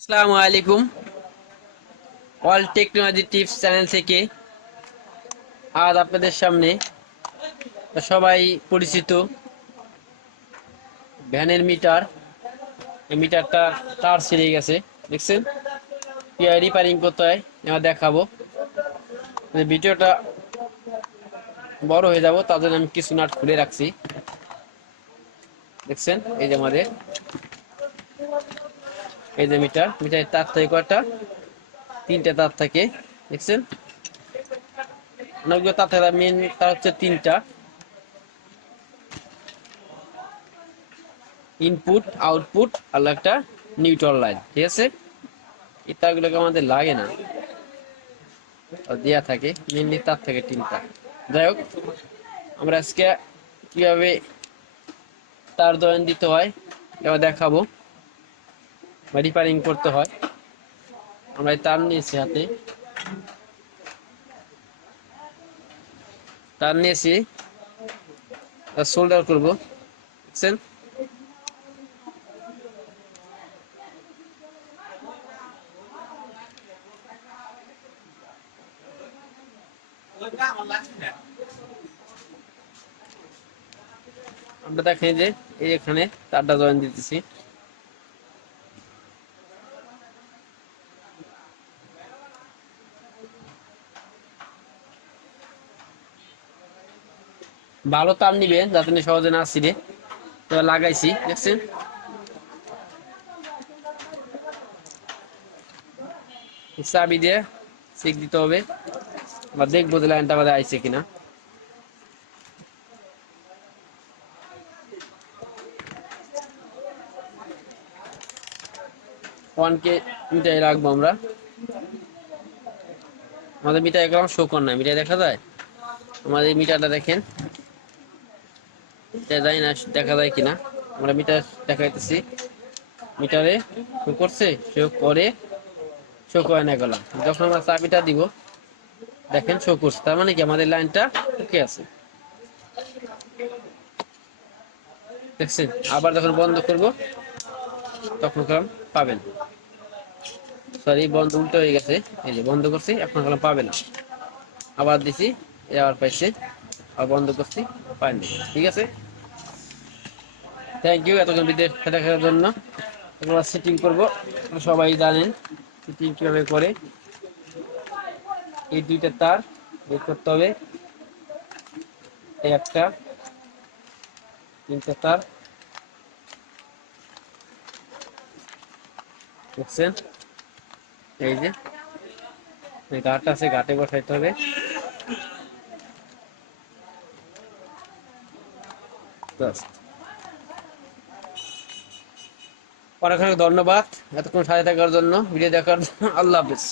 আসসালামু আলাইকুম। All technology tips channel থেকে আজ আপনাদের সামনে সবাই পরিচিত ভ্যানের মিটার। এই মিটারটা তার ছিঁড়ে গেছে, দেখছেন? কিভাবে রিপেয়ারিং করতে হয় আমরা দেখাবো। ভিডিওটা বড় হয়ে যাব, তার জন্য আমি কিছু নাট খুলে রাখছি। দেখছেন, এই যে আমাদের এই যে মিটারের তার থাকে কয়টা? তিনটা তার থাকে, দেখছেন? অনেকগুলো তার থাকে, মেন তার হচ্ছে তিনটা, ইনপুট আউটপুট আর একটা নিউট্রাল লাইন। ঠিক আছে, এই তারগুলোকে আমাদের লাগে না, দেয়া থাকে মেনলি তার থেকে তিনটা। যাই হোক, আমরা আজকে কিভাবে তার জয়েন দিতে হয় এবার দেখাবো, বা রিপেয়ারিং করতে হয়। আমরা তার নিয়েছি হাতে, তার নিয়েছি, সোল্ডার করবো, বুঝছেন? আমরা দেখেন যে এই এখানে তারটা জয়েন দিতেছি। ভালো তার নিবেন যাতে সহজে না ছিঁড়ে। তো লাগাইছি, দেখছেন? চাবি দিয়ে চেক দিতে হবে, বা দেখবো যে লাইনটা আমাদের আইছে কিনা। ওয়ানকে মিটারে রাখবো আমরা। আমাদের মিটার একদম শো কর না, মিটার দেখা যায়। আমাদের মিটারটা দেখেন, জানি না দেখা যায় কিনা। আমরা মিটার দেখাইতেছি, মিটারে শো করছে, শো করে, শো করে না গেলাম। যখন আমরা চাবিটা দিব দেখেন শো করছে, তার মানে কি আমাদের লাইনটা ওকে আছে, দেখছেন? আবার যখন বন্ধ করব তখন কলম পাবেন। সরি, বন্ধ উল্টো হয়ে গেছে, এই যে বন্ধ করছি, এখন কলম পাবে না। আবার দিছি, আবার পাইছে, আর বন্ধ করছি, পাইনি। ঠিক আছে, থ্যাংক ইউ এতক্ষণ ভিডিও দেখার জন্য। এবার সেটিং করব, সবাই জানেন সেটিং কিভাবে করে। এই দুইটা তার বের করতে হবে, এই একটা, তিনটা তার, দেখছেন? এই যে ঘাট আছে, ঘাটে বসাইতে হবে। অনেক অনেক ধন্যবাদ এতক্ষণ সাথে থাকার জন্য, ভিডিও দেখার জন্য। আল্লাহ হাফেজ।